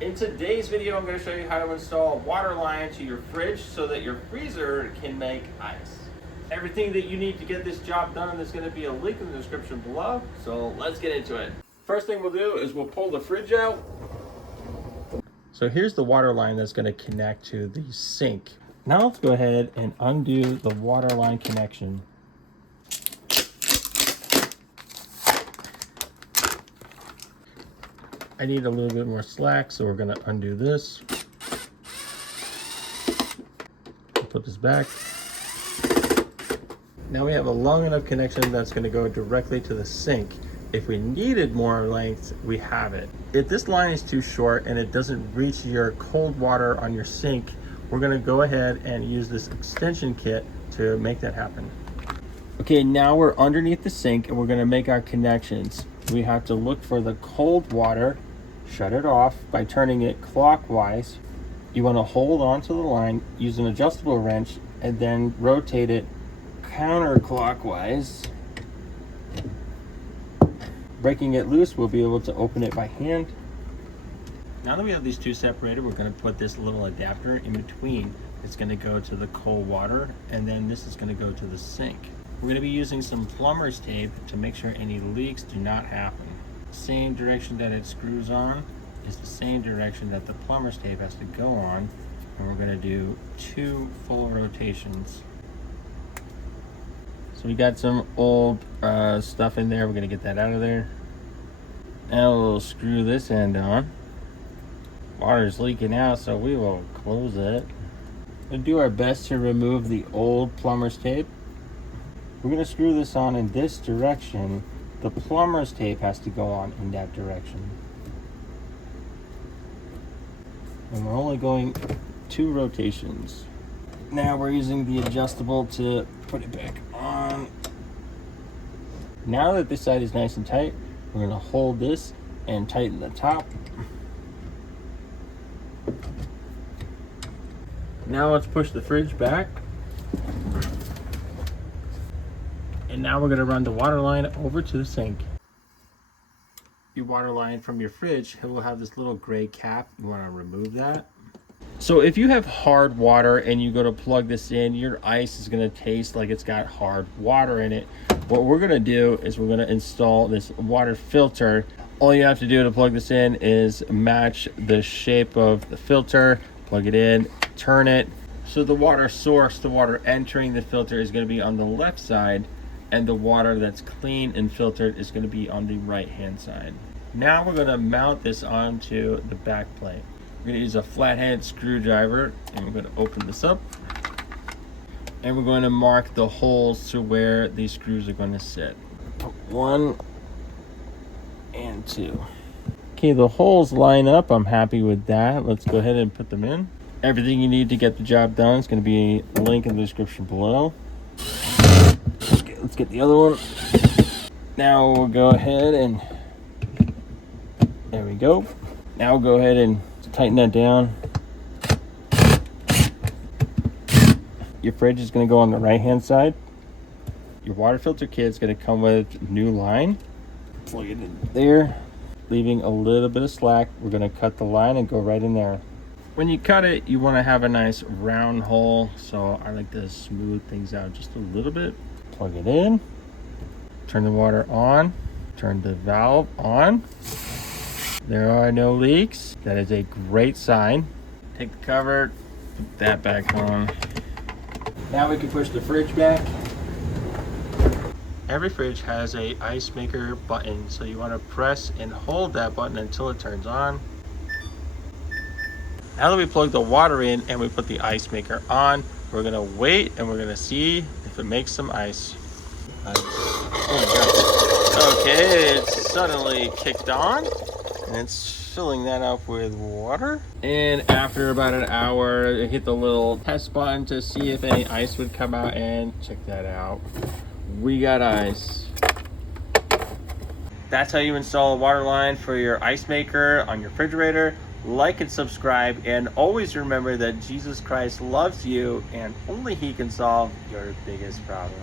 In today's video, I'm going to show you how to install a water line to your fridge so that your freezer can make ice. Everything that you need to get this job done, there's going to be a link in the description below, so let's get into it. First thing we'll do is we'll pull the fridge out. So here's the water line that's going to connect to the sink. Now let's go ahead and undo the water line connection. I need a little bit more slack, so we're going to undo this. Put this back. Now we have a long enough connection that's going to go directly to the sink. If we needed more length, we have it. If this line is too short and it doesn't reach your cold water on your sink, we're going to go ahead and use this extension kit to make that happen. Okay, now we're underneath the sink and we're going to make our connections. We have to look for the cold water, shut it off by turning it clockwise. You want to hold on to the line, use an adjustable wrench, and then rotate it counterclockwise. Breaking it loose, we'll be able to open it by hand. Now that we have these two separated, we're going to put this little adapter in between. It's going to go to the cold water, and then this is going to go to the sink. We're going to be using some plumber's tape to make sure any leaks do not happen. Same direction that it screws on is the same direction that the plumber's tape has to go on, and we're going to do 2 full rotations. So we got some old stuff in there. We're going to get that out of there. Now we'll screw this end on. Water's leaking out, so we will close it. We'll do our best to remove the old plumber's tape. We're going to screw this on in this direction. The plumber's tape has to go on in that direction. And we're only going 2 rotations. Now we're using the adjustable to put it back on. Now that this side is nice and tight, we're going to hold this and tighten the top. Now let's push the fridge back. And now we're going to run the water line over to the sink. Your water line from your fridge, it will have this little gray cap. You want to remove that. So if you have hard water and you go to plug this in, your ice is going to taste like it's got hard water in it. What we're going to do is we're going to install this water filter. All you have to do to plug this in is match the shape of the filter, plug it in, turn it. So the water source, the water entering the filter is going to be on the left side, and the water that's clean and filtered is going to be on the right hand side. Now we're going to mount this onto the back plate. We're going to use a flathead screwdriver, and we're going to open this up, and we're going to mark the holes to where these screws are going to sit. 1 and 2. Okay, the holes line up. I'm happy with that. Let's go ahead and put them in. Everything you need to get the job done is going to be a link in the description below. Okay, let's get the other one. Now we'll go ahead and there we go. Now we'll go ahead and tighten that down. Your fridge is going to go on the right hand side. Your water filter kit is going to come with new line. Plug it in there, leaving a little bit of slack. We're going to cut the line and go right in there. When you cut it, you want to have a nice round hole, so I like to smooth things out just a little bit. Plug it in, turn the water on, turn the valve on. There are no leaks. That is a great sign. Take the cover, put that back on. Now we can push the fridge back. Every fridge has a ice maker button, so you want to press and hold that button until it turns on. Now that we plug the water in and we put the ice maker on, we're going to wait and we're going to see if it makes some ice. Okay, it's suddenly kicked on and it's filling that up with water. And after about an hour, I hit the little test button to see if any ice would come out, and check that out. We got ice. That's how you install a water line for your ice maker on your refrigerator. Like and subscribe, and always remember that Jesus Christ loves you and only He can solve your biggest problem.